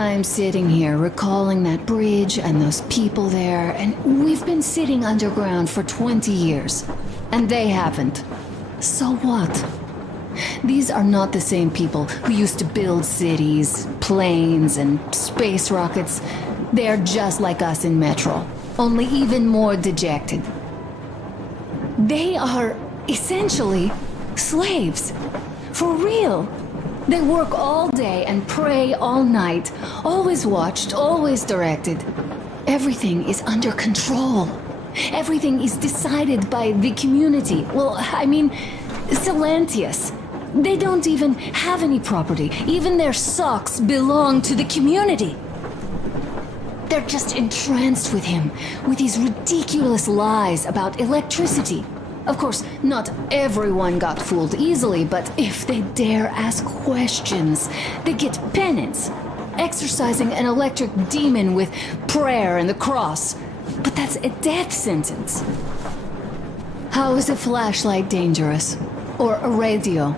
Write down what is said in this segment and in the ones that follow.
I'm sitting here recalling that bridge and those people there, and we've been sitting underground for 20 years, and they haven't. So what? These are not the same people who used to build cities, planes, and space rockets. They're just like us in Metro, only even more dejected. They are essentially slaves. For real. They work all day and pray all night, always watched, always directed. Everything is under control. Everything is decided by the community. Well, I mean, Silantius. They don't even have any property. Even their socks belong to the community. They're just entranced with him, with these ridiculous lies about electricity. Of course, not everyone got fooled easily, but if they dare ask questions, they get penance, exorcising an electric demon with prayer and the cross. But that's a death sentence. How is a flashlight dangerous? Or a radio?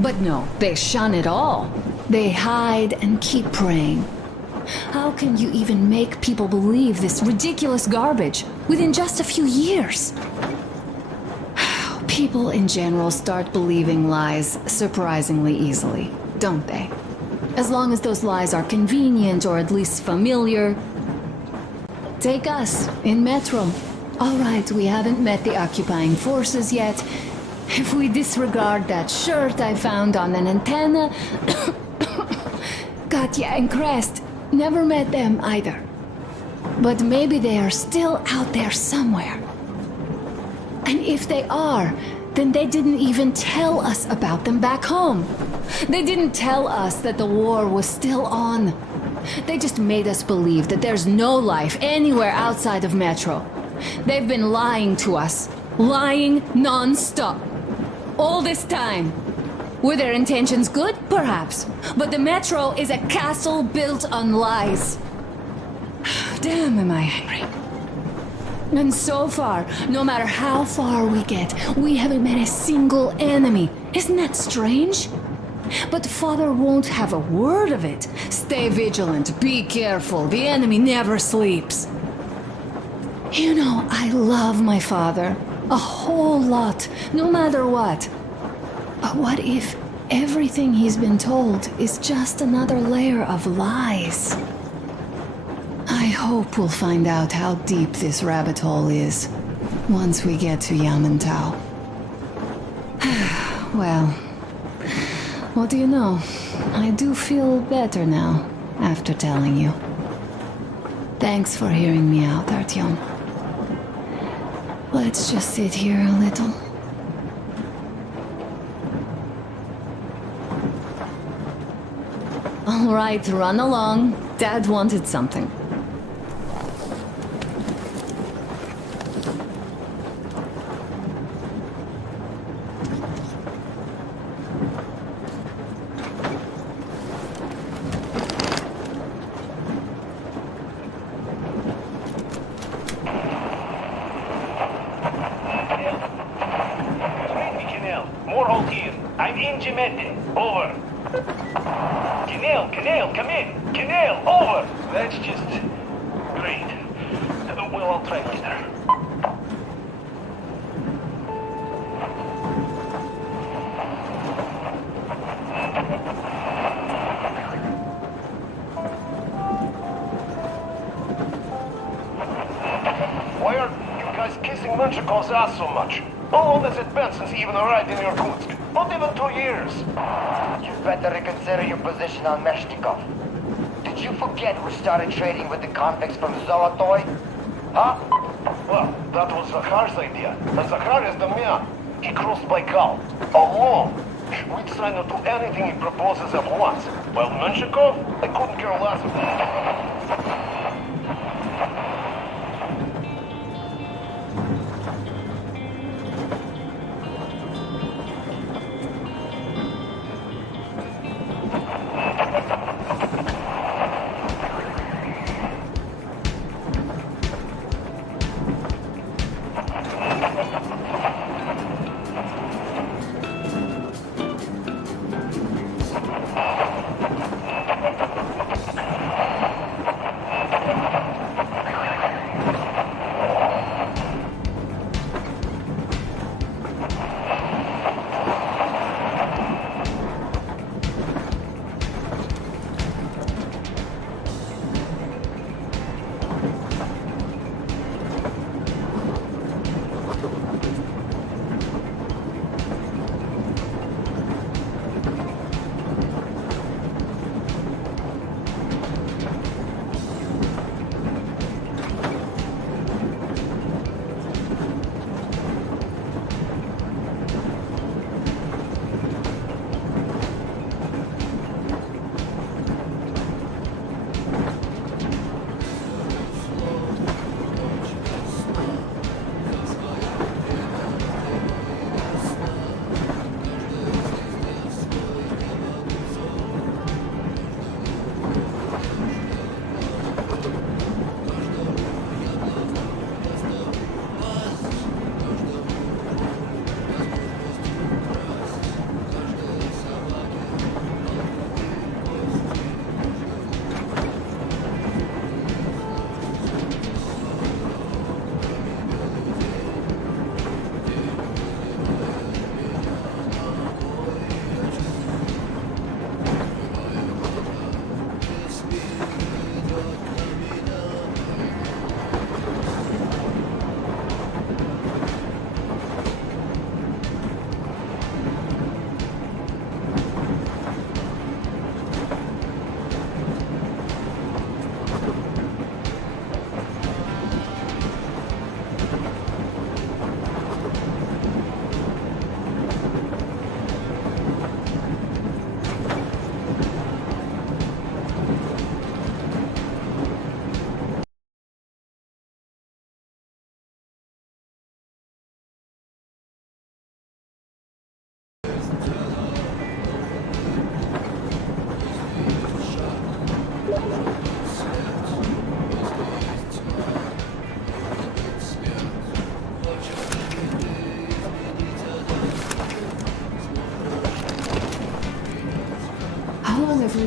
But no, they shun it all. They hide and keep praying. How can you even make people believe this ridiculous garbage within just a few years? People in general start believing lies surprisingly easily, don't they? As long as those lies are convenient or at least familiar. Take us, in Metro. All right, we haven't met the occupying forces yet. If we disregard that shirt I found on an antenna... Katya and Crest, never met them either. But maybe they are still out there somewhere. And if they are, then they didn't even tell us about them back home. They didn't tell us that the war was still on. They just made us believe that there's no life anywhere outside of Metro. They've been lying to us. Lying non-stop. All this time. Were their intentions good? Perhaps. But the Metro is a castle built on lies. Damn, am I angry. And so far, no matter how far we get, we haven't met a single enemy. Isn't that strange? But Father won't have a word of it. Stay vigilant, be careful, the enemy never sleeps. You know, I love my father. A whole lot, no matter what. But what if everything he's been told is just another layer of lies? I hope we'll find out how deep this rabbit hole is once we get to Yamantau. Well, what do you know? I do feel better now after telling you. Thanks for hearing me out, Artyom. Let's just sit here a little. All right, run along. Dad wanted something. I'm in Gemete. Over. Canale, come in. Canale, over. That's just... great. Well, I'll try later. Why are you guys kissing Menchikov's ass so much? How long has it been since he even arrived in Irkutsk? Not even 2 years. You better reconsider your position on Meshnikov. Did you forget we started trading with the convicts from Zolotoy? Huh? Well, that was Zakhar's idea. And Zakhar is the man. He crossed Baikal. Alone. We'd try not to do anything he proposes at once. While Menshikov, I couldn't care less about.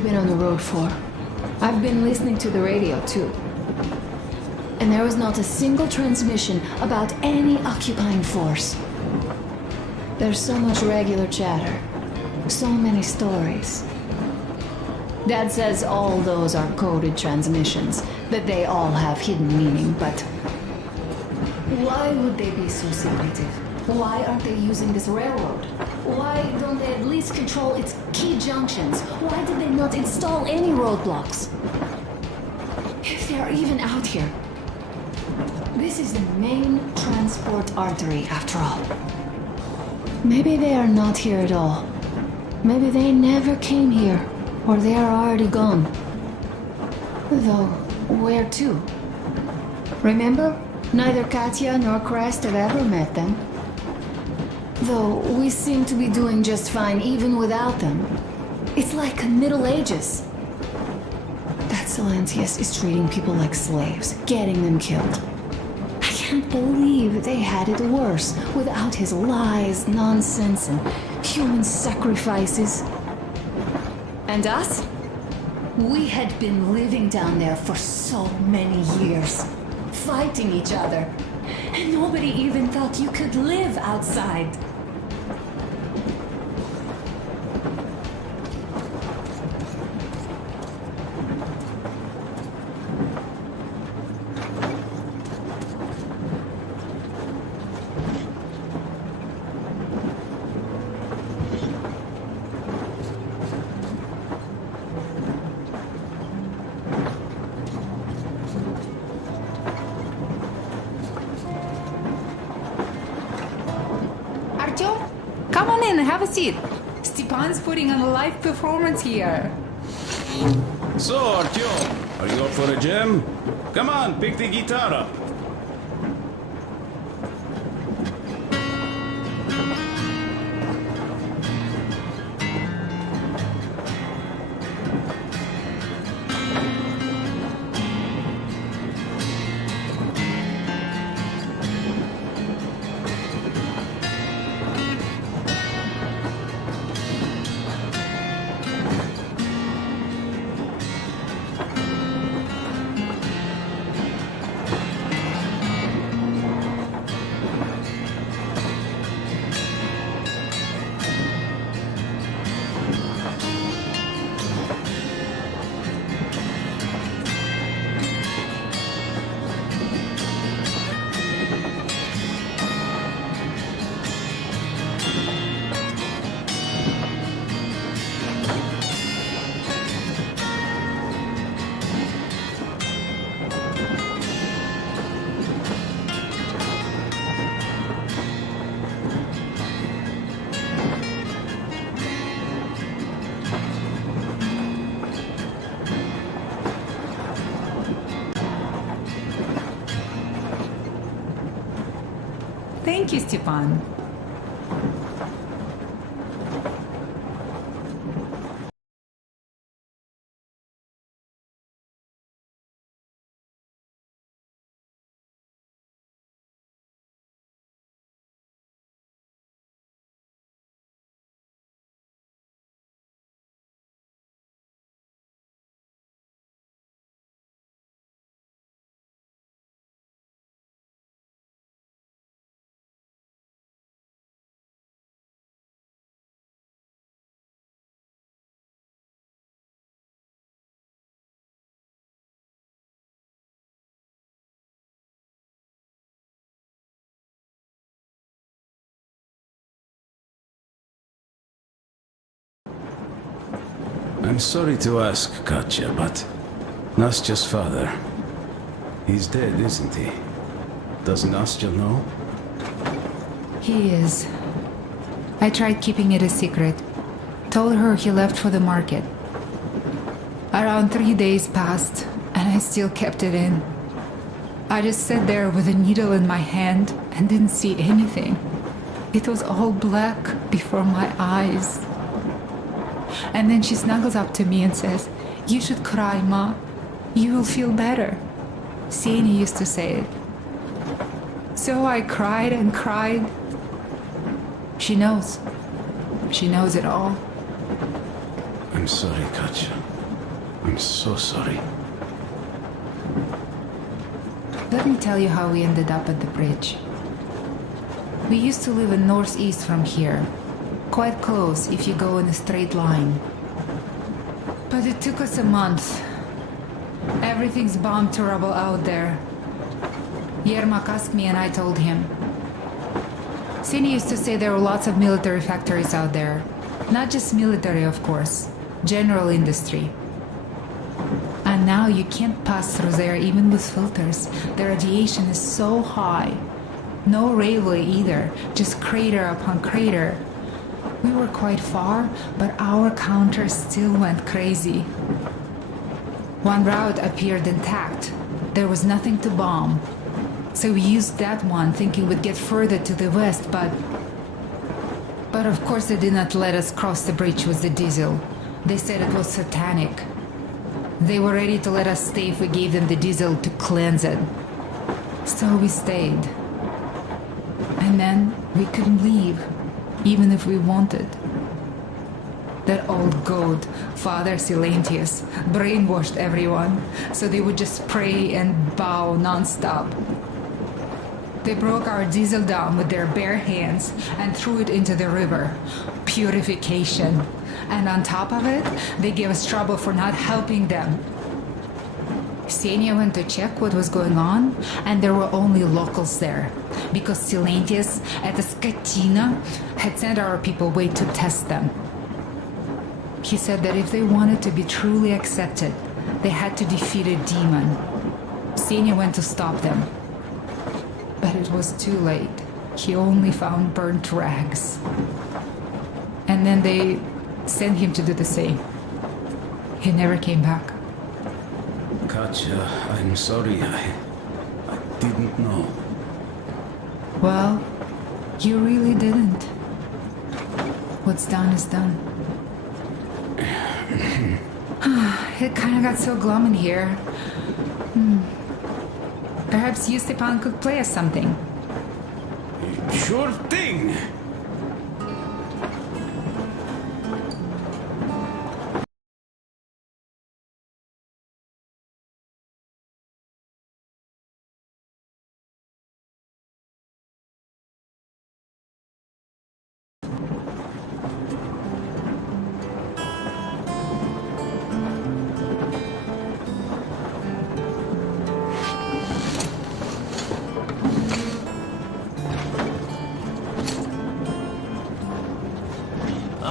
been on the road for. I've been listening to the radio too. And there was not a single transmission about any occupying force. There's so much regular chatter. So many stories. Dad says all those are coded transmissions, that they all have hidden meaning, but why would they be so secretive? Why aren't they using this railroad? Why don't they at least control its key junctions? Why did they not install any roadblocks? If they're even out here. This is the main transport artery, after all. Maybe they are not here at all. Maybe they never came here, or they are already gone. Though, where to? Remember? Neither Katya nor Crest have ever met them. Though we seem to be doing just fine even without them. It's like Middle Ages. That Silentius is treating people like slaves, getting them killed. I can't believe they had it worse without his lies, nonsense, and human sacrifices. And us? We had been living down there for so many years, fighting each other, and nobody even thought you could live outside. Come on in, have a seat. Stepan's putting on a live performance here. So, Artyom, are you up for a jam? Come on, pick the guitar up. Thank you, Stepan. I'm sorry to ask, Katya, but Nastya's father, he's dead, isn't he? Does Nastya know? He is. I tried keeping it a secret. Told her he left for the market. Around 3 days passed, and I still kept it in. I just sat there with a needle in my hand and didn't see anything. It was all black before my eyes. And then she snuggles up to me and says, "You should cry, Ma. You will feel better." Sieni used to say it. So I cried and cried. She knows. She knows it all. I'm sorry, Katya. I'm so sorry. Let me tell you how we ended up at the bridge. We used to live in northeast from here, quite close if you go in a straight line. But it took us a month. Everything's bombed to rubble out there. Yermak asked me and I told him. Sini used to say there were lots of military factories out there. Not just military, of course. General industry. And now you can't pass through there even with filters. The radiation is so high. No railway either, just crater upon crater. We were quite far, but our counter still went crazy. One route appeared intact. There was nothing to bomb. So we used that one, thinking we'd get further to the west, but of course they did not let us cross the bridge with the diesel. They said it was satanic. They were ready to let us stay if we gave them the diesel to cleanse it. So we stayed. And then we couldn't leave, even if we wanted. That old goat, Father Silentius, brainwashed everyone, so they would just pray and bow non-stop. They broke our diesel down with their bare hands and threw it into the river. Purification. And on top of it, they gave us trouble for not helping them. Ksenia went to check what was going on, and there were only locals there, because Silentius at the Skatina had sent our people away to test them. He said that if they wanted to be truly accepted, they had to defeat a demon. Ksenia went to stop them. But it was too late. He only found burnt rags. And then they sent him to do the same. He never came back. Katja, I'm sorry. I didn't know. Well, you really didn't. What's done is done. It kind of got so glum in here. Perhaps you, Stepan, could play us something. Sure thing!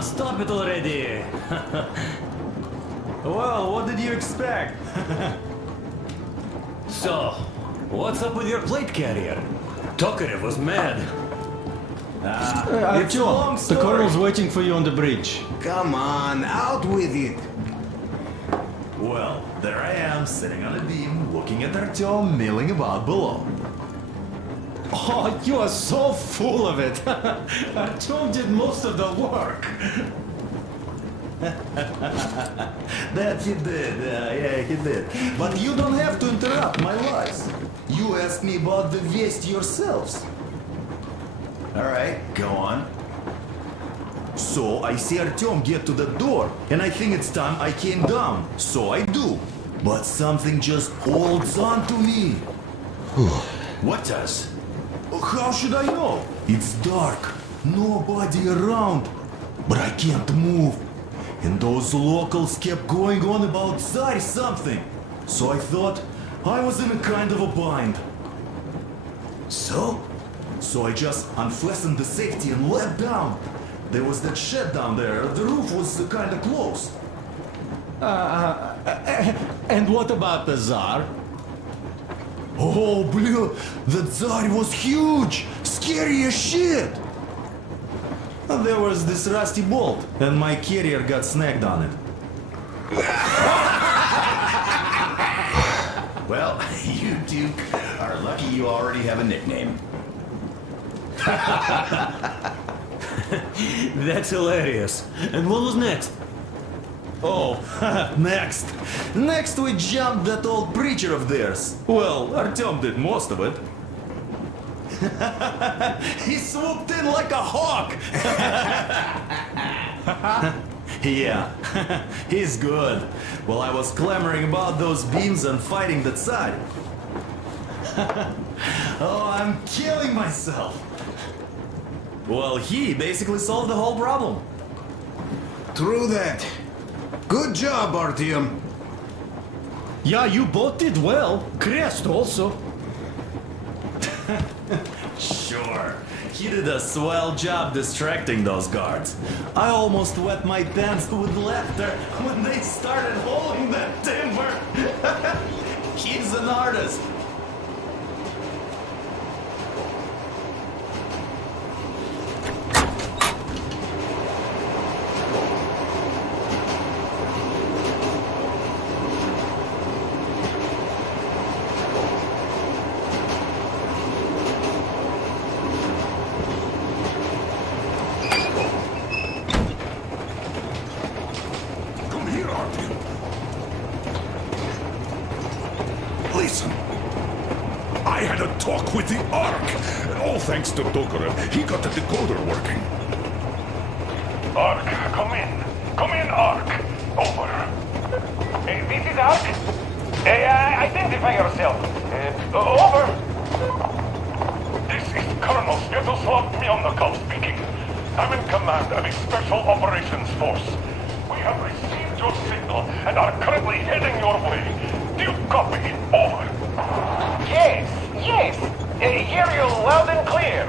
Stop it already! Well, what did you expect? So, what's up with your plate carrier? Tokarev was mad. It's a long Artyom, the story. colonel's waiting for you on the bridge. Come on, out with it. Well, there I am, sitting on a beam, looking at Artyom milling about below. Oh, you are so full of it. Artyom did most of the work. That he did, yeah, he did. But you don't have to interrupt my lies. You asked me about the Vest yourselves. Alright, go on. So I see Artyom get to the door, and I think it's time I came down. So I do. But something just holds on to me. What does? How should I know? It's dark, nobody around, but I can't move. And those locals kept going on about Tsar something. So I thought I was in a kind of a bind. So I just unfastened the safety and leapt down. There was that shed down there, the roof was kind of close. And what about the Tsar? Oh, blue, the Tsar was huge, scary as shit. There was this rusty bolt, and my carrier got snagged on it. Well, you two are lucky you already have a nickname. That's hilarious. And what was next? Oh, next. Next we jumped that old preacher of theirs. Well, Artyom did most of it. He swooped in like a hawk. Yeah, he's good. While I was clamoring about those beams and fighting that side. Oh, I'm killing myself. Well, he basically solved the whole problem. True that. Good job, Artyom. Yeah, you both did well. Crest also. Sure. He did a swell job distracting those guards. I almost wet my pants with laughter when they started hauling that timber. He's an artist. Come here, Artyom. Listen. I had a talk with the Ark. All thanks to Tokarev. He got the decoder working. Ark, come in. Come in, Ark. Over. This is Ark. Identify yourself. Over. This is Colonel Sviatoslav Melnikov speaking. I'm in command of a special operations force. We have received your signal and are currently heading your way. Do you copy? Over. Yes. Hear you loud and clear.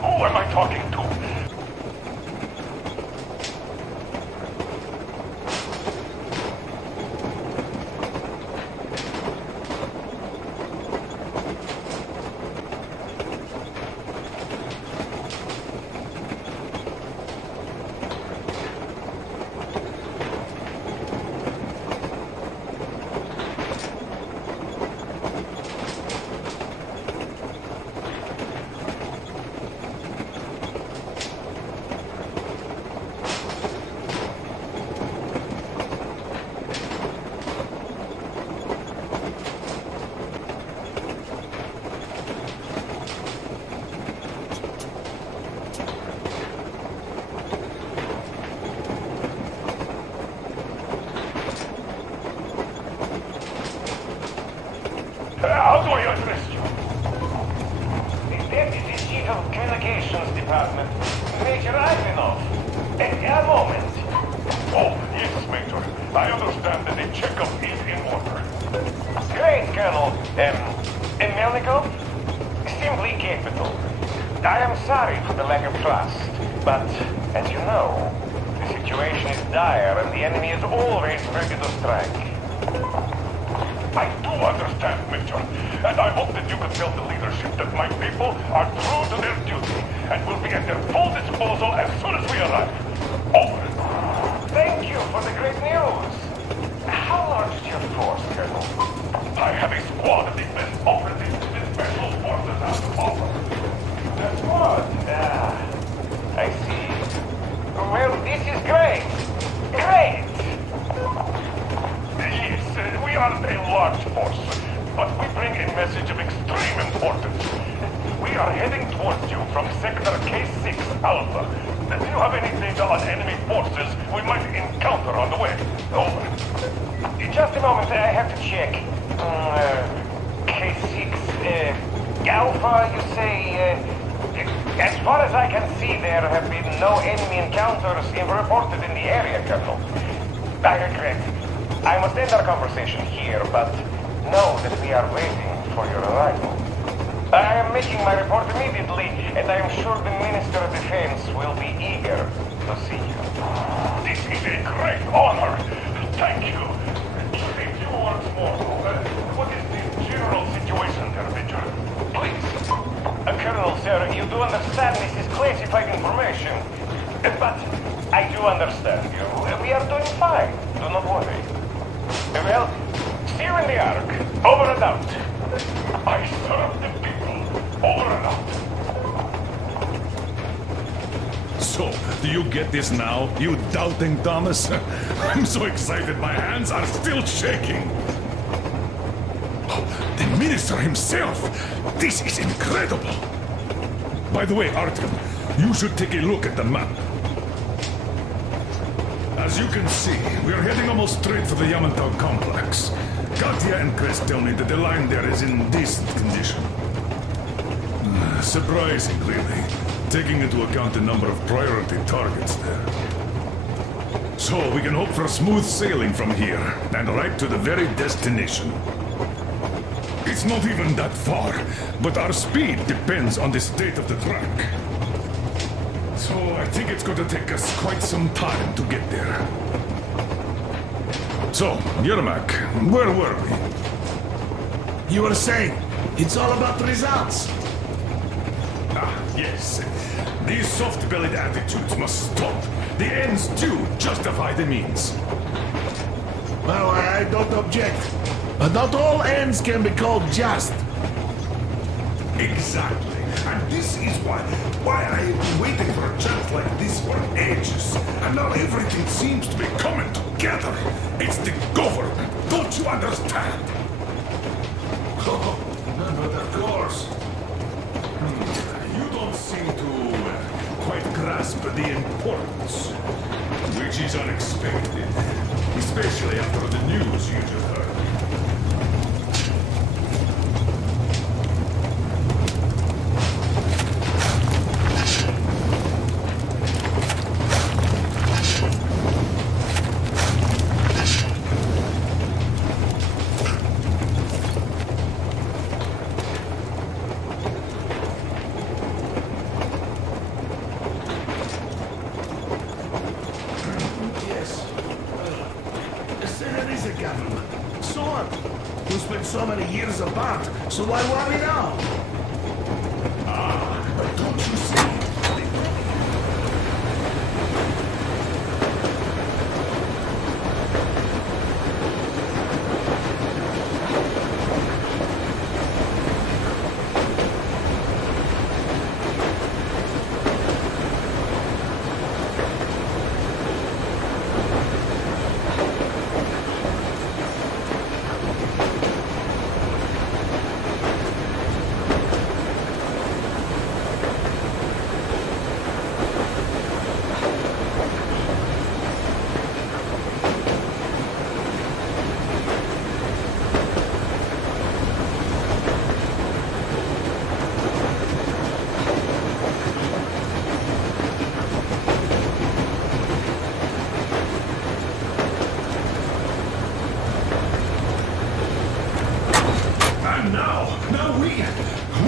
Who am I talking to? How do I address you? The Deputy Chief of Communications Department, Major Ivanov. A moment. Oh, yes, Major. I understand that the checkup is in order. Great, Colonel. Melnikov? Simply capital. I am sorry for the lack of trust, but, as you know, the situation is dire and the enemy is always ready to strike. I do understand, Major, and I hope that you can tell the leadership that my people are true to their duty and will be at their full disposal as soon as we arrive. Over. Thank you for the great news. How large is your force, Colonel? I have a squad of the best operatives in special forces out of Power. The squad? I see. Well, this is great. Great! Yes, we aren't a large force, but we bring a message of extreme importance. We are heading towards you from Sector K6 Alpha. Do you have any data on enemy forces we might encounter on the way? Over. Just a moment, I have to check. K6 Alpha, you say? As far as I can see, there have been no enemy encounters reported in the area, Colonel. I regret. I must end our conversation here, but know that we are waiting for your arrival. I am making my report immediately, and I am sure the Minister of Defense will be eager to see you. This is a great honor. Thank you. Just a few words more. What is the general situation there, Major? Please. Colonel, sir, you do understand this is classified information. But I do understand you. We are doing fine. Do not worry. Well, see you in the Ark. Over and out. I serve the people. Over and out. So, do you get this now, you doubting Thomas? I'm so excited my hands are still shaking. Oh, the minister himself! This is incredible! By the way, Artyom, you should take a look at the map. As you can see, we are heading almost straight for the Yamantau complex. Katya and Chris tell me that the line there is in decent condition. Surprising, really, taking into account the number of priority targets there. So we can hope for smooth sailing from here, and right to the very destination. It's not even that far, but our speed depends on the state of the track. So I think it's going to take us quite some time to get there. So, Yermak, where were we? You were saying, it's all about results. Ah, yes. These soft-bellied attitudes must stop. The ends do justify the means. Well, I don't object. But not all ends can be called just. Exactly. And this is why I have been waiting for a chance like this for ages. And now everything seems to be coming together. It's the government. Don't you understand? Oh, but of course. You don't seem to quite grasp the importance. Which is unexpected. Especially after the news you just heard. So many years apart, so why worry now? But don't you see?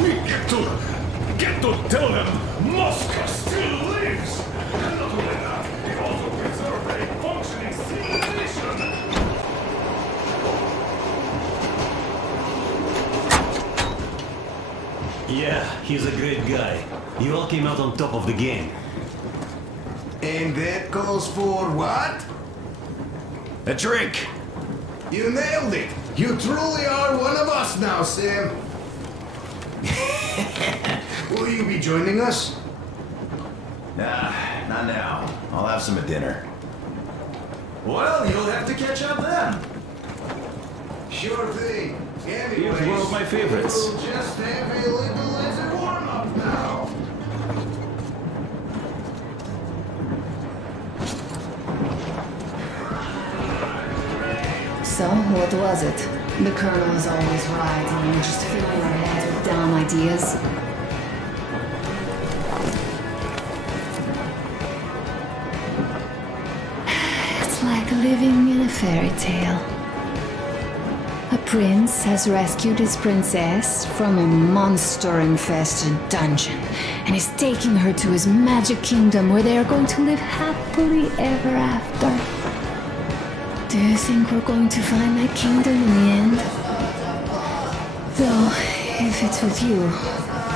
We get to tell them Moscow still lives! And not only that, it also preserved a functioning civilization! Yeah, he's a great guy. You all came out on top of the game. And that calls for what? A drink. You nailed it. You truly are one of us now, Sam. Will you be joining us? Nah, not now. I'll have some at dinner. Well, you'll have to catch up then. Sure thing. Anyways, Here's one of my favorites. We'll just have a little as a warm-up now. So, what was it? The Colonel is always right, and we're just filling our heads with dumb ideas. It's like living in a fairy tale. A prince has rescued his princess from a monster-infested dungeon and is taking her to his magic kingdom where they are going to live happily ever after. Do you think we're going to find that kingdom in the end? Though, if it's with you,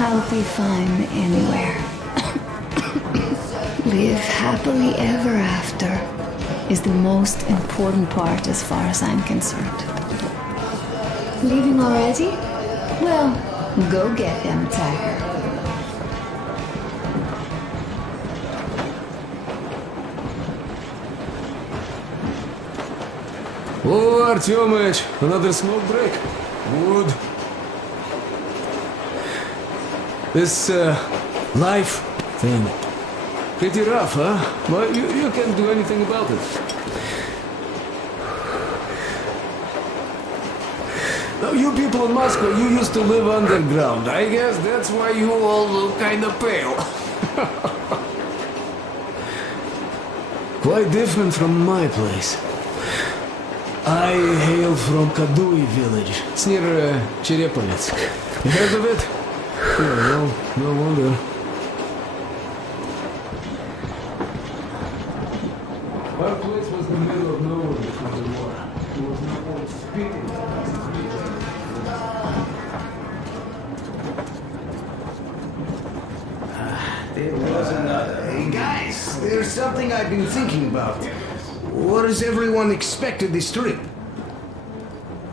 I'll be fine anywhere. Live happily ever after is the most important part as far as I'm concerned. Leaving already? Well, go get him, Tiger. Oh, Artyomich, another smoke break? Good. This, life thing. Pretty rough, huh? But you can't do anything about it. Now, you people in Moscow, you used to live underground. I guess that's why you all look kinda pale. Quite different from my place. I hail from Kadui village. It's near Cherepovets. You heard of it? Yeah, well, no wonder. Our place was the middle of nowhere before the war. There was no one speaking. There was another. Hey guys, there's something I've been thinking about. What does everyone expect of this trip?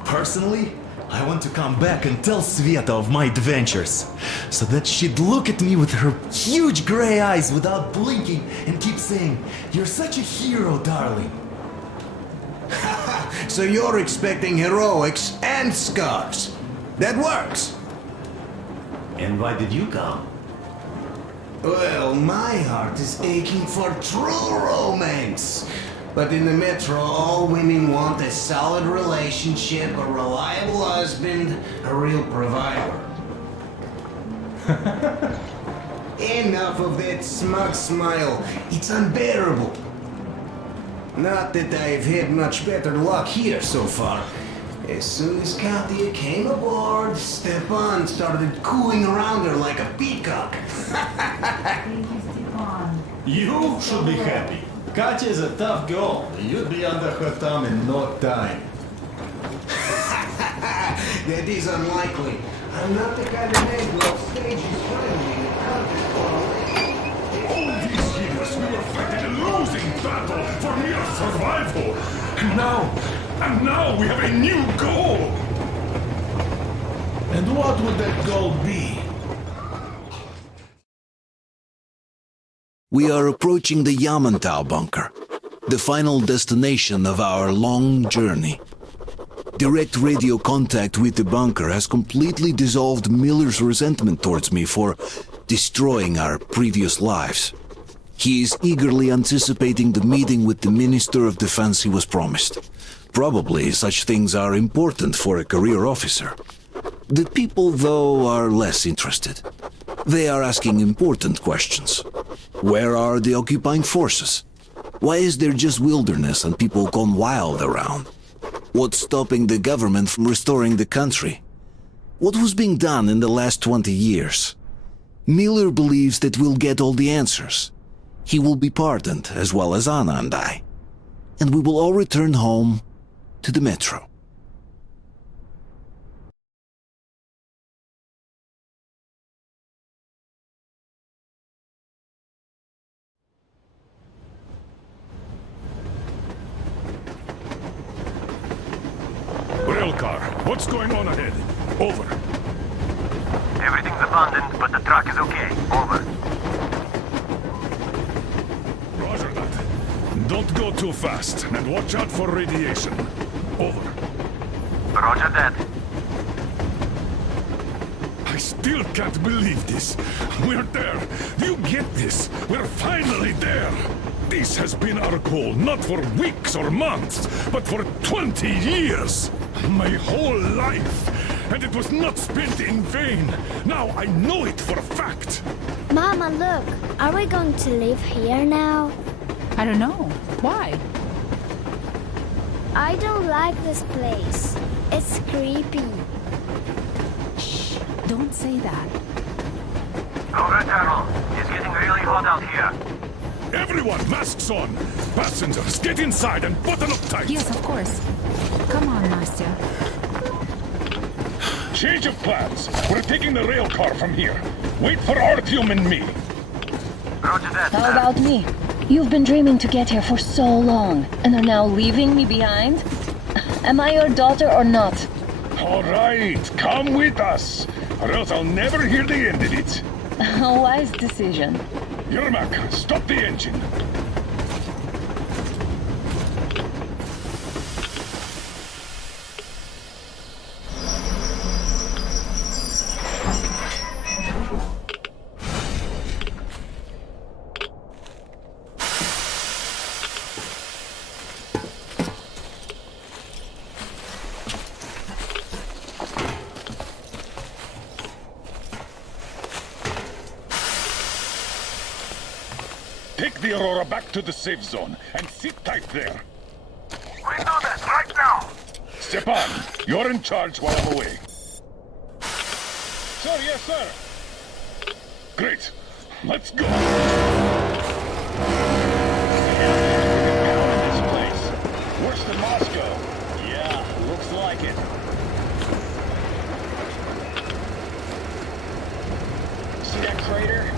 Personally, I want to come back and tell Sveta of my adventures, so that she'd look at me with her huge gray eyes without blinking and keep saying, "You're such a hero, darling." So you're expecting heroics and scars. That works. And why did you come? Well, my heart is aching for true romance. But in the metro, all women want a solid relationship, a reliable husband, a real provider. Enough of that smug smile. It's unbearable. Not that I've had much better luck here so far. As soon as Katya came aboard, Stepan started cooing around her like a peacock. You should be happy. Katya is a tough girl. You'd be under her thumb in no time. That is unlikely. I'm not the kind of man who stages friendly in the country for a living. All these years we were fighting a losing battle for mere survival. And now we have a new goal. And what would that goal be? We are approaching the Yamantau bunker, the final destination of our long journey. Direct radio contact with the bunker has completely dissolved Miller's resentment towards me for destroying our previous lives. He is eagerly anticipating the meeting with the Minister of Defense he was promised. Probably such things are important for a career officer. The people, though, are less interested. They are asking important questions. Where are the occupying forces? Why is there just wilderness and people gone wild around? What's stopping the government from restoring the country? What was being done in the last 20 years? Miller believes that we'll get all the answers. He will be pardoned, as well as Anna and I. And we will all return home to the metro. Railcar, what's going on ahead? Over. Everything's abandoned, but the truck is okay. Over. Roger that. Don't go too fast, and watch out for radiation. Over. Roger that. I still can't believe this. We're there. Do you get this? We're finally there. This has been our goal, not for weeks or months, but for 20 years. My whole life. And it was not spent in vain. Now I know it for a fact. Mama, look. Are we going to live here now? I don't know. Why? I don't like this place. It's creepy. Shh, don't say that. Alright, Admiral. It's getting really hot out here. Everyone, masks on! Passengers, get inside and button up tight! Yes, of course. Come on, Nastya. Change of plans. We're taking the rail car from here. Wait for Artyom and me. Roger that. How about me? You've been dreaming to get here for so long, and are now leaving me behind? Am I your daughter or not? All right, come with us, or else I'll never hear the end of it. A wise decision. Yermak, stop the engine. Take the Aurora back to the safe zone and sit tight there. We do that right now. Stepan, you're in charge while I'm away. Sir, yes, sir. Great. Let's go. This place. Worse than Moscow. Yeah, looks like it. See that crater?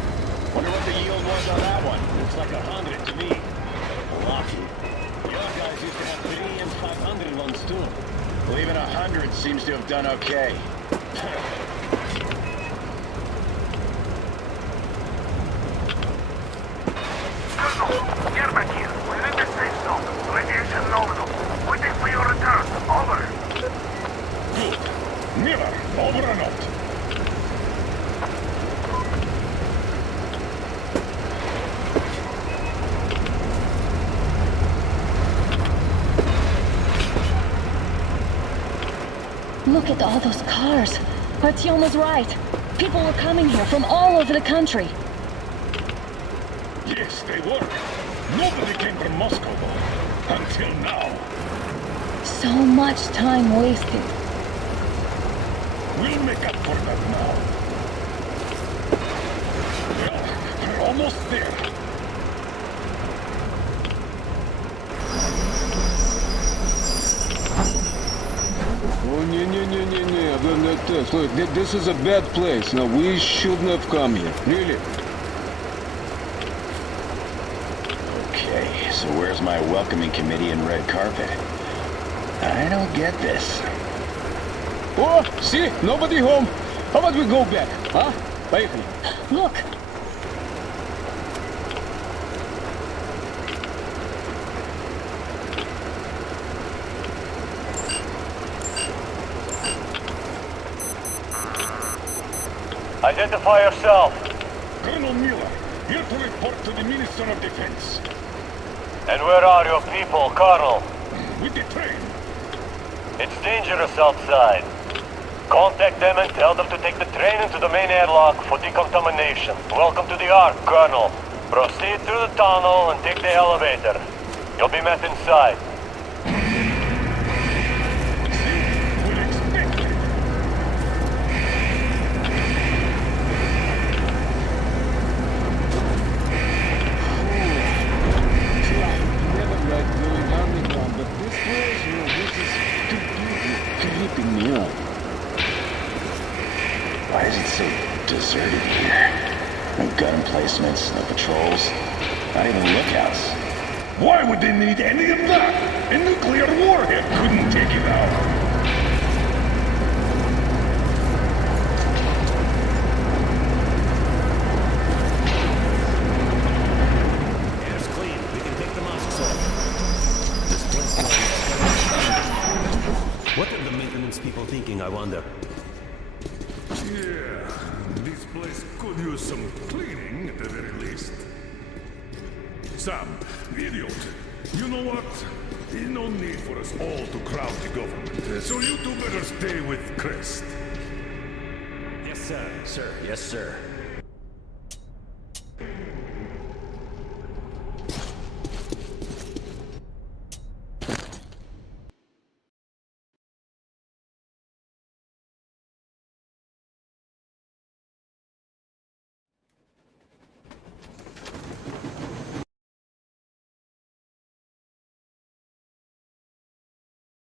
Wonder what the yield was on that one. Looks like 100 to me. Lucky. The other guys used to have 3 and 500 ones too. Well, even 100 seems to have done okay. Get back here. We're in the safe zone. Radiation nominal. Waiting for your return. Over. Good. Miller, over and out. Look at all those cars. Artyom was right. People were coming here from all over the country. Yes, they were. Nobody came from Moscow, though. Until now. So much time wasted. We'll make up for that now. Well, we're almost there. Oh, look, this is a bad place. No, we shouldn't have come here. Really. Okay, so where's my welcoming committee and red carpet? I don't get this. Oh, see? Nobody home. How about we go back, huh? Поехали. Look! Identify yourself. Colonel Miller, here to report to the Minister of Defense. And where are your people, Colonel? With the train. It's dangerous outside. Contact them and tell them to take the train into the main airlock for decontamination. Welcome to the Ark, Colonel. Proceed through the tunnel and take the elevator. You'll be met inside. Why is it so deserted here? No gun emplacements, no patrols, not even lookouts. Why would they need any of that? A nuclear warhead couldn't take it out. Air's clean. We can take the masks off. This place is... What are the maintenance people thinking, I wonder? Yeah, this place could use some cleaning at the very least. Sam, idiot, you know what? There's no need for us all to crowd the government, so you two better stay with Crest. Yes, sir. Sir, yes, sir.